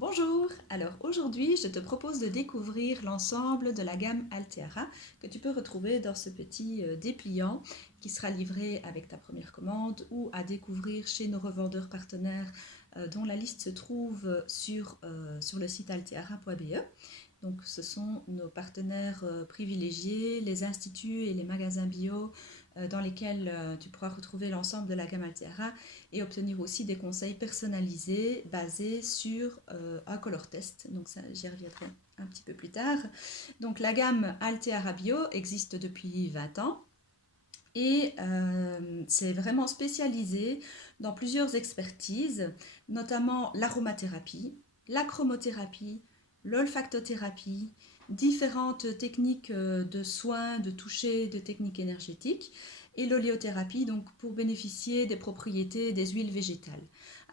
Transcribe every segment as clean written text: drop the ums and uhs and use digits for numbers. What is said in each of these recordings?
Bonjour, alors aujourd'hui je te propose de découvrir l'ensemble de la gamme Alteara que tu peux retrouver dans ce petit dépliant qui sera livré avec ta première commande ou à découvrir chez nos revendeurs partenaires dont la liste se trouve sur le site alteara.be. Donc ce sont nos partenaires privilégiés, les instituts et les magasins bio dans lesquels tu pourras retrouver l'ensemble de la gamme Alteara et obtenir aussi des conseils personnalisés basés sur un color test. Donc ça, j'y reviendrai un petit peu plus tard. Donc la gamme Alteara Bio existe depuis 20 ans. Et c'est vraiment spécialisé dans plusieurs expertises, notamment l'aromathérapie, la chromothérapie, l'olfactothérapie, différentes techniques de soins, de toucher, de techniques énergétiques, et l'oléothérapie, donc pour bénéficier des propriétés des huiles végétales.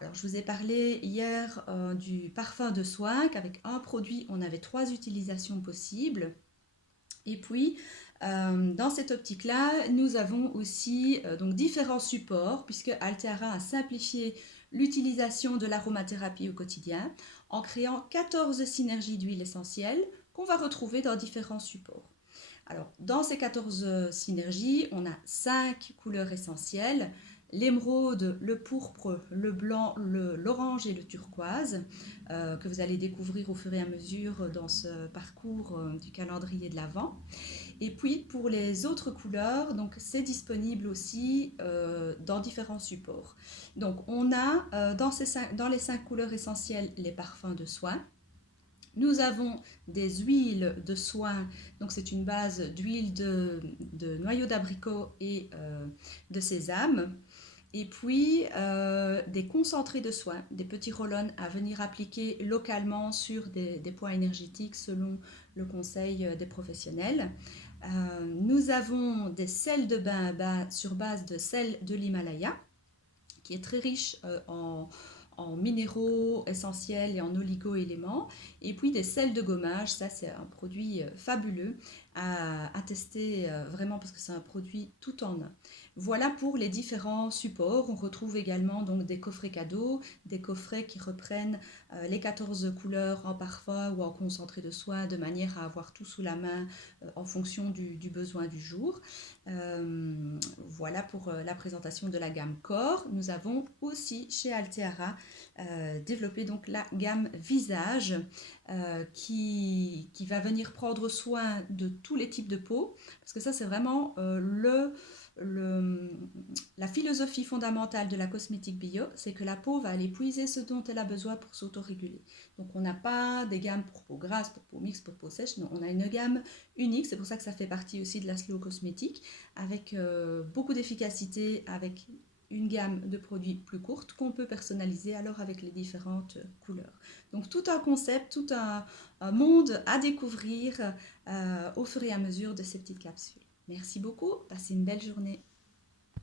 Alors je vous ai parlé hier du parfum de soin, qu'avec un produit, on avait 3 utilisations possibles. Et puis, dans cette optique-là, nous avons aussi donc différents supports, puisque Alteara a simplifié l'utilisation de l'aromathérapie au quotidien en créant 14 synergies d'huiles essentielles qu'on va retrouver dans différents supports. Alors, dans ces 14 synergies, on a 5 couleurs essentielles: l'émeraude, le pourpre, le blanc, l'orange et le turquoise, que vous allez découvrir au fur et à mesure dans ce parcours du calendrier de l'Avent. Et puis pour les autres couleurs, donc c'est disponible aussi dans différents supports. Donc on a dans les 5 couleurs essentielles les parfums de soin. Nous avons des huiles de soin, donc c'est une base d'huile de noyau d'abricot et de sésame. Et puis des concentrés de soins, des petits roll-on à venir appliquer localement sur des points énergétiques selon le conseil des professionnels. Nous avons des sels de bain sur base de sel de l'Himalaya, qui est très riche en minéraux essentiels et en oligo-éléments. Et puis des sels de gommage, ça c'est un produit fabuleux à tester vraiment parce que c'est un produit tout en un. Voilà pour les différents supports. On retrouve également donc des coffrets cadeaux, des coffrets qui reprennent les 14 couleurs en parfum ou en concentré de soin de manière à avoir tout sous la main en fonction du besoin du jour. Voilà pour la présentation de la gamme Corps. Nous avons aussi chez Alteara développé donc la gamme Visage qui va venir prendre soin de tous les types de peau, parce que ça c'est vraiment la philosophie fondamentale de la cosmétique bio, c'est que la peau va aller puiser ce dont elle a besoin pour s'autoréguler. Donc on n'a pas des gammes pour peau grasse, pour peau mixte, pour peau sèche, non, on a une gamme unique, c'est pour ça que ça fait partie aussi de la slow cosmétique, avec beaucoup d'efficacité, avec une gamme de produits plus courte qu'on peut personnaliser alors avec les différentes couleurs. Donc tout un concept, tout un monde à découvrir au fur et à mesure de ces petites capsules. Merci beaucoup, passez une belle journée.